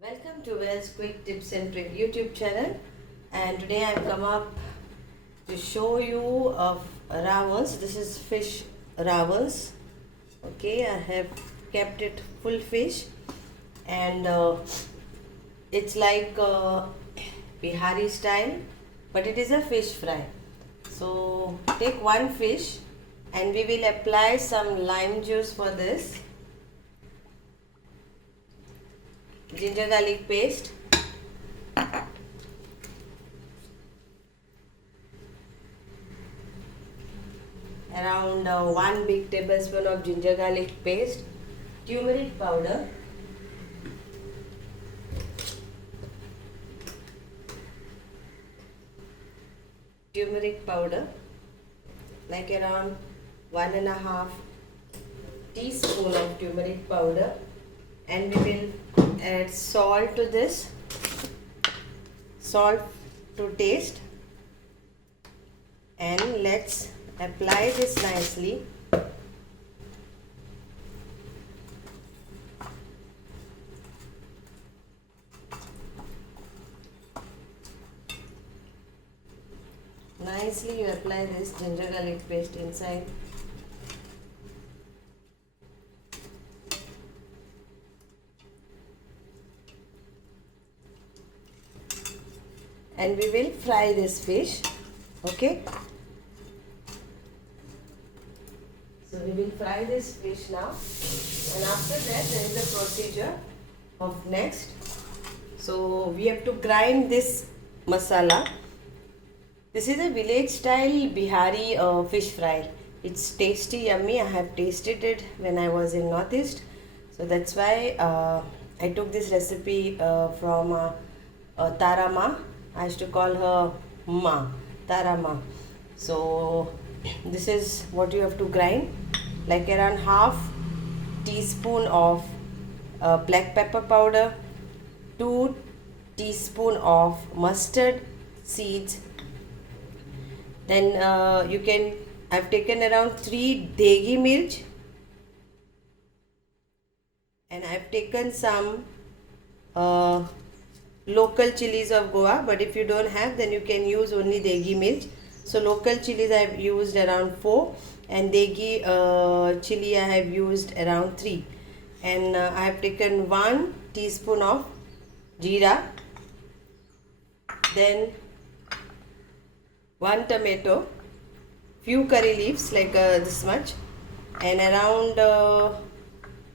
Welcome to Wells Quick Tips and Trick YouTube channel, and today I have come up to show you of Rawas. This is fish Rawas. Okay, I have kept it full fish, and it's like Bihari style, but it is a fish fry. So take one fish and we will apply some lime juice for this, ginger garlic paste, around 1 big tablespoon of ginger garlic paste, turmeric powder, like around 1.5 teaspoon of turmeric powder, and we will add salt to this, salt to taste, and let's apply this nicely. Nicely you apply this ginger garlic paste inside. And we will fry this fish. Okay, so we will fry this fish now, and after that there is a procedure of next. So we have to grind this masala. This is a village style Bihari fish fry. It's tasty, yummy. I have tasted it when I was in Northeast, so that's why I took this recipe from Tarama. I used to call her Ma, Tarama. So this is what you have to grind, like around half teaspoon of black pepper powder, 2 teaspoon of mustard seeds. Then I've taken around 3 degi mirch, and I've taken some local chilies of Goa, but if you don't have, then you can use only degi mirch. So local chilies I have used around 4, and degi chili I have used around 3, and I have taken 1 teaspoon of jeera, then 1 tomato, few curry leaves like this much, and around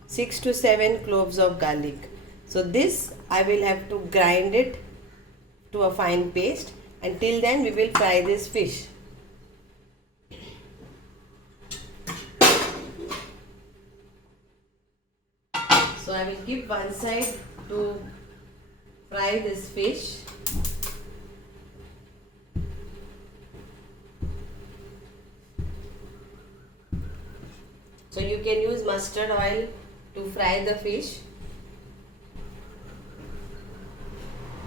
6 to 7 cloves of garlic. So this I will have to grind it to a fine paste. Until then we will fry this fish. So I will keep one side to fry this fish. So you can use mustard oil to fry the fish.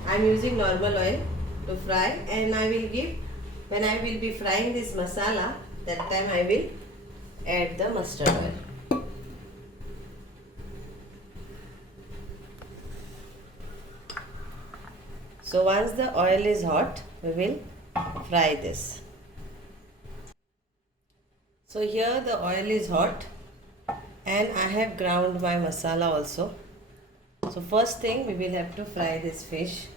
I am using normal oil to fry, and I will give, when I will be frying this masala, that time I will add the mustard oil. So once the oil is hot, we will fry this. So here the oil is hot, and I have ground my masala also. So first thing, we will have to fry this fish.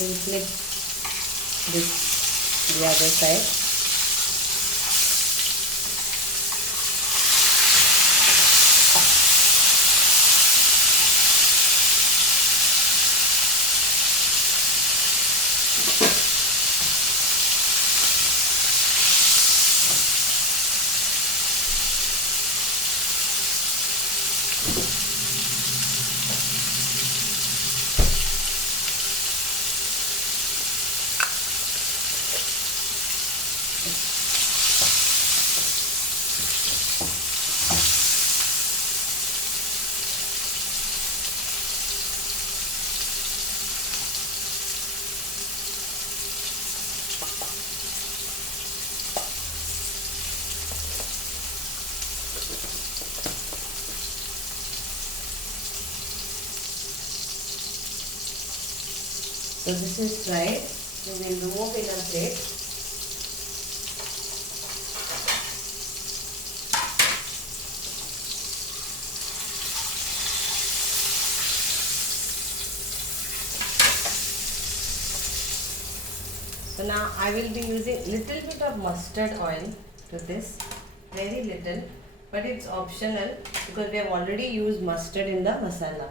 We'll flip this the other side. So this is fried. We will remove in a plate. So now I will be using little bit of mustard oil to this, very little, but it's optional because we have already used mustard in the masala.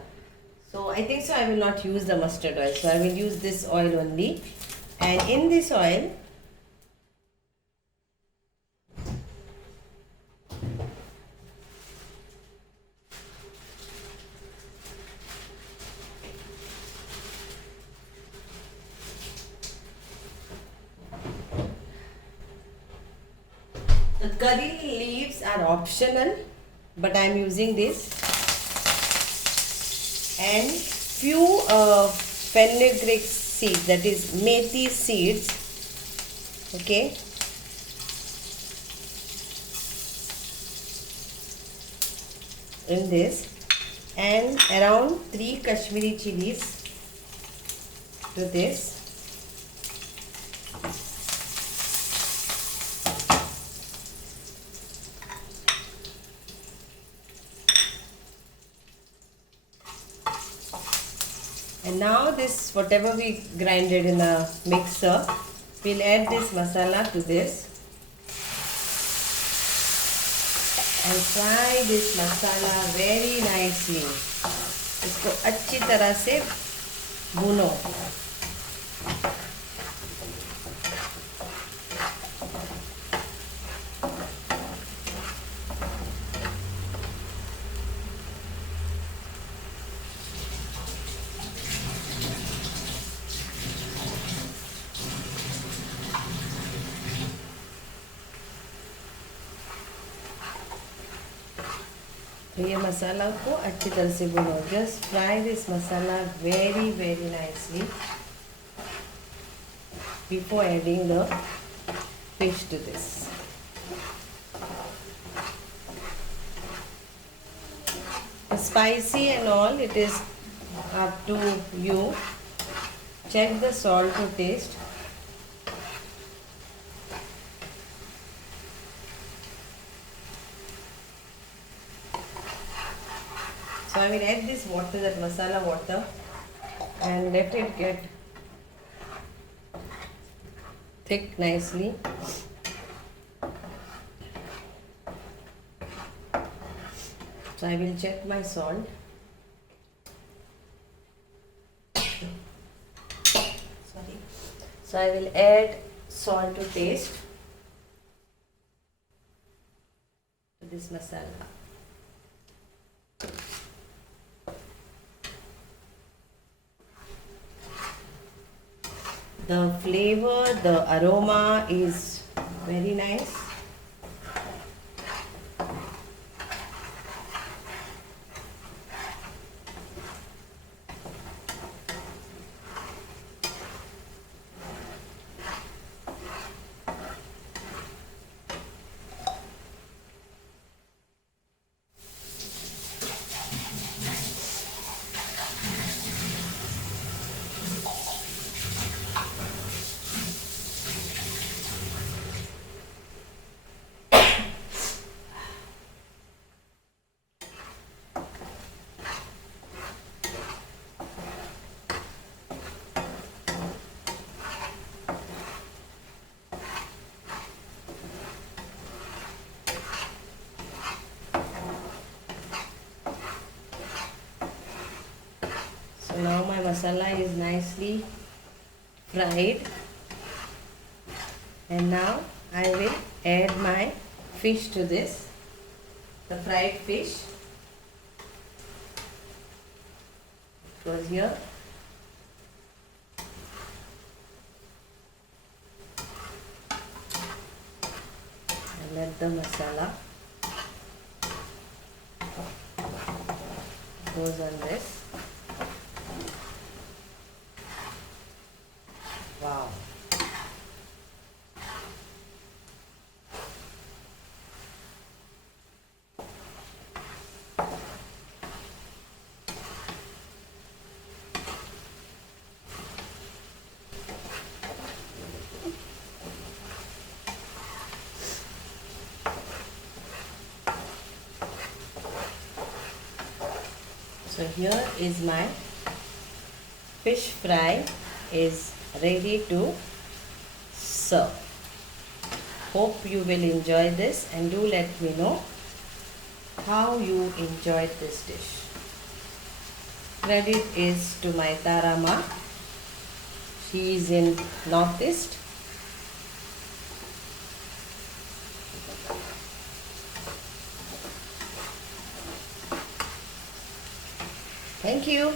So I think so I will not use the mustard oil. So I will use this oil only. And in this oil, the curry leaves are optional, but I am using this. And few fenugreek seeds, that is methi seeds, okay, in this, and around 3 Kashmiri chilies to this. And now this, whatever we grinded in a mixer, we'll add this masala to this and fry this masala very nicely. इसको अच्छी तरह से भूनो. ये मसाला को अच्छी तरह से भूनो. Just fry this masala very nicely before adding the fish to this. Spicy and all, it is up to you. Check the salt to taste. So I will add this water, that masala water, and let it get thick nicely. So I will check my salt. Sorry. So I will add salt to taste to this masala. The flavor, the aroma is very nice. masala is nicely fried, and now I will add my fish to this, the fried fish. It was here. And let the masala goes on this. Wow. So here is my fish fry is ready to serve. Hope you will enjoy this, and do let me know how you enjoyed this dish. Credit is to my Tarama. She is in Northeast. Thank you.